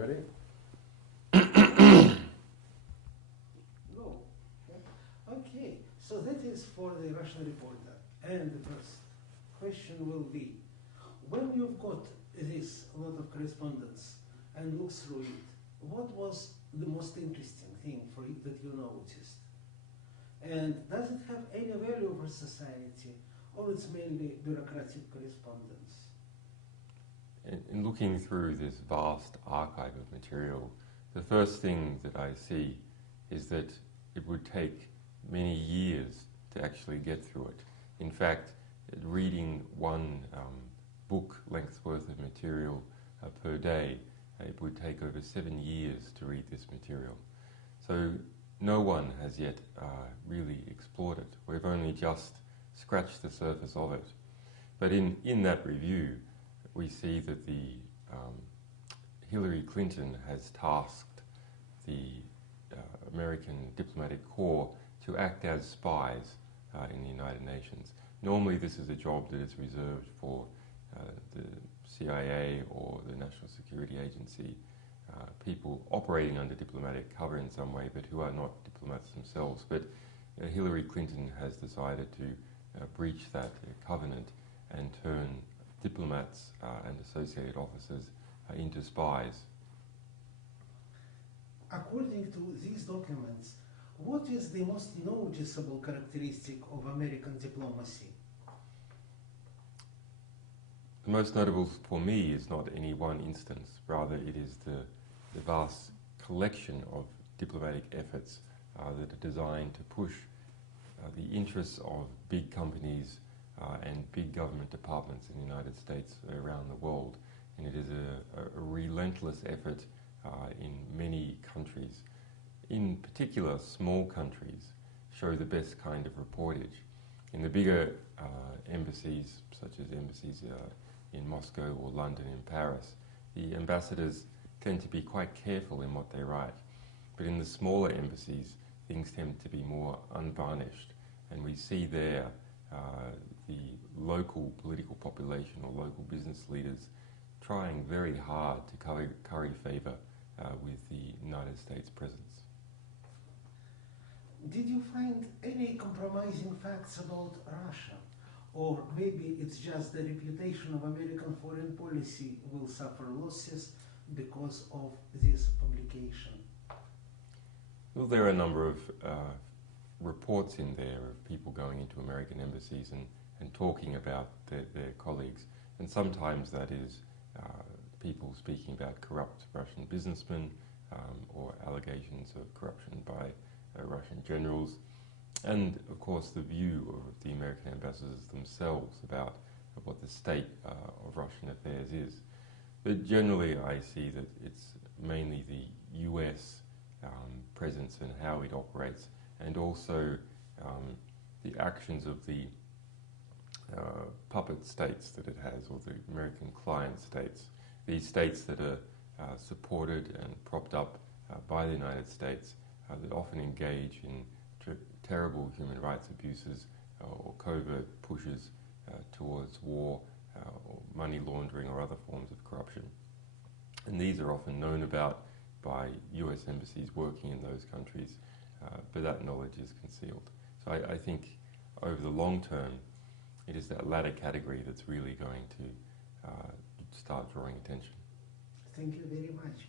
ready? Go. Okay, so that is for the Russian reporter. And the first question will be, when you've got this lot of correspondence and look through it, what was the most interesting thing for it that you noticed? And does it have any value for society, or it's mainly bureaucratic correspondence? In looking through this vast archive of material, the first thing that I see is that it would take many years to actually get through it. In fact, reading one book length worth of material per day, it would take over 7 years to read this material. So no one has yet really explored it. We've only just scratched the surface of it. But in that review, we see that the Hillary Clinton has tasked the American diplomatic corps to act as spies in the United Nations. Normally this is a job that is reserved for the CIA or the National Security Agency, people operating under diplomatic cover in some way but who are not diplomats themselves. But Hillary Clinton has decided to breach that covenant and turn diplomats and associated officers into spies. According to these documents, what is the most noticeable characteristic of American diplomacy? The most notable for me is not any one instance, rather it is the vast collection of diplomatic efforts that are designed to push the interests of big companies and big government departments in the United States around the world. And it is a relentless effort in many countries. In particular, small countries show the best kind of reportage. In the bigger embassies, such as embassies in Moscow or London and Paris, the ambassadors tend to be quite careful in what they write. But in the smaller embassies, things tend to be more unvarnished. And we see there the local political population or local business leaders trying very hard to curry favour with the United States presence. Did you find any compromising facts about Russia? Or maybe it's just the reputation of American foreign policy will suffer losses because of this publication? Well, there are a number of reports in there of people going into American embassies and talking about their colleagues. And sometimes that is people speaking about corrupt Russian businessmen or allegations of corruption by Russian generals. And of course the view of the American ambassadors themselves about what the state of Russian affairs is. But generally I see that it's mainly the US presence and how it operates, and also the actions of the puppet states that it has, or the American client states. These states that are supported and propped up by the United States that often engage in terrible human rights abuses or covert pushes towards war or money laundering or other forms of corruption. And these are often known about by US embassies working in those countries, but that knowledge is concealed. So I think over the long term, it is that latter category that's really going to start drawing attention. Thank you very much.